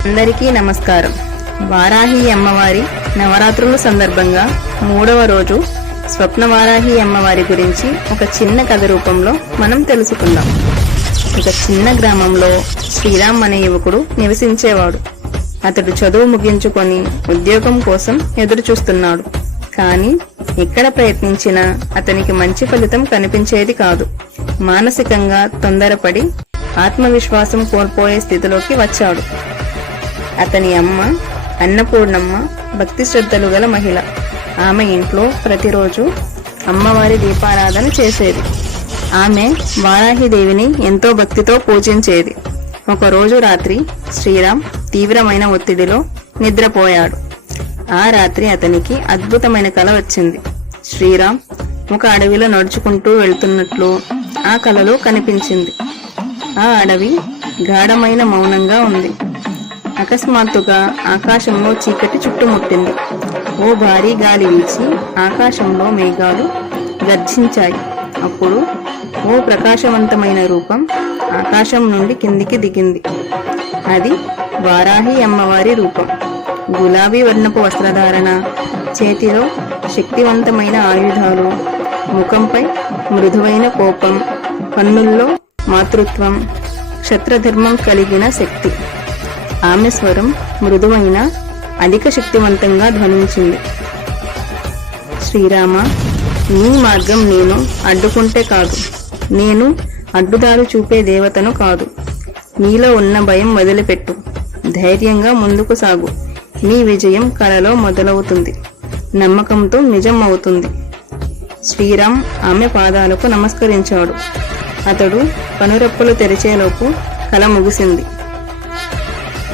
అందరికీ నమస్కారం. వారాహి అమ్మవారి నవరాత్రుల సందర్భంగా 3వ రోజు స్వప్న వారాహి అమ్మవారి గురించి ఒక చిన్న కథ రూపంలో మనం తెలుసుకుందాం. ఒక చిన్న గ్రామంలో శ్రీరామ్ అనే యువకుడు నివసించేవాడు. అతడు చదువు ముగించుకొని ఉద్యోగం కోసం ఎదురు చూస్తున్నాడు. కానీ ఎక్కడ ప్రయత్నించినా అతనికి మంచి ఫలితం కనిపించేది కాదు. మానసికంగా తొందరపడి ఆత్మవిశ్వాసం కోల్పోయే స్థితిలోకి వచ్చాడు. అతని అమ్మ అన్నపూర్ణమ్మ భక్తి శ్రద్ధలు గల మహిళ. ఆమె ఇంట్లో ప్రతిరోజు అమ్మవారి దీపారాధన చేసేది. ఆమె వారాహిదేవిని ఎంతో భక్తితో పూజించేది. ఒకరోజు రాత్రి శ్రీరామ్ తీవ్రమైన ఒత్తిడిలో నిద్రపోయాడు. ఆ రాత్రి అతనికి అద్భుతమైన కల వచ్చింది. శ్రీరామ్ ఒక అడవిలో నడుచుకుంటూ వెళ్తున్నట్లు ఆ కలలో కనిపించింది. ఆ అడవి గాఢమైన మౌనంగా ఉంది. అకస్మాత్తుగా ఆకాశంలో చీకటి చుట్టుముట్టింది. ఓ భారీ గాలి వీచి ఆకాశంలో మేఘాలు గర్జించాయి. అప్పుడు ఓ ప్రకాశవంతమైన రూపం ఆకాశం నుండి కిందికి దిగింది. అది వారాహి అమ్మవారి రూపం. గులాబీ వర్ణపు వస్త్రధారణ, చేతిలో శక్తివంతమైన ఆయుధాలు, ముఖంపై మృదువైన కోపం, కన్నుల్లో మాతృత్వం, క్షత్రధర్మం కలిగిన శక్తి. ఆమె స్వరం మృదువైన అధిక శక్తివంతంగా ధ్వనించింది. శ్రీరామ, నీ మార్గం నేను అడ్డుకుంటే కాదు. నేను అడ్డుదారు చూపే దేవతను కాదు. నీలో ఉన్న భయం వదిలిపెట్టు. ధైర్యంగా ముందుకు సాగు. నీ విజయం కలలో మొదలవుతుంది. నమ్మకంతో నిజం అవుతుంది. శ్రీరామ్ ఆమె పాదాలకు నమస్కరించాడు. అతడు కనురెప్పలు తెరిచేలోపు కల ముగిసింది.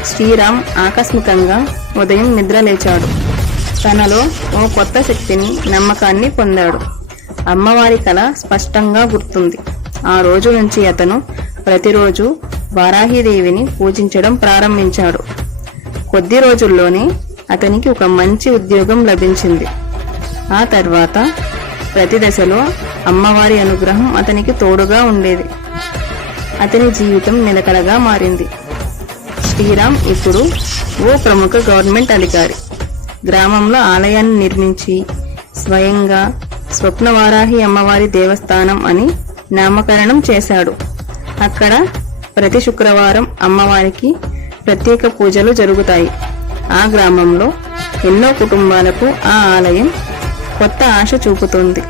శ్రీరామ్ ఆకస్మికంగా ఉదయం నిద్రలేచాడు. తనలో ఓ కొత్త శక్తిని, నమ్మకాన్ని పొందాడు. అమ్మవారి కల స్పష్టంగా గుర్తుంది. ఆ రోజు నుంచి అతను ప్రతిరోజు వారాహిదేవిని పూజించడం ప్రారంభించాడు. కొద్ది రోజుల్లోనే అతనికి ఒక మంచి ఉద్యోగం లభించింది. ఆ తర్వాత ప్రతి దశలో అమ్మవారి అనుగ్రహం అతనికి తోడుగా ఉండేది. అతని జీవితం నిలకడగా మారింది. శ్రీరామ్ ఇప్పుడు ఓ ప్రముఖ గవర్నమెంట్ అధికారి. గ్రామంలో ఆలయాన్ని నిర్మించి స్వయంగా స్వప్నవారాహి అమ్మవారి దేవస్థానం అని నామకరణం చేశాడు. అక్కడ ప్రతి శుక్రవారం అమ్మవారికి ప్రత్యేక పూజలు జరుగుతాయి. ఆ గ్రామంలో ఎన్నో కుటుంబాలకు ఆ ఆలయం కొత్త ఆశ చూపుతుంది.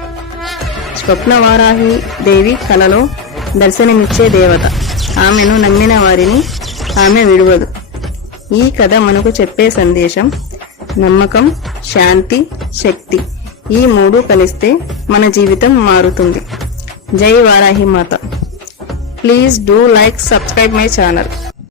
స్వప్నవారాహి దేవి కలలో దర్శనమిచ్చే దేవత. ఆమెను నమ్మిన వారిని ఆమె విడువదు. ఈ కథ మనకు చెప్పే సందేశం నమ్మకం, శాంతి, శక్తి. ఈ మూడు కలిస్తే మన జీవితం మారుతుంది. జై వారాహి మాత. Please do like, subscribe my channel.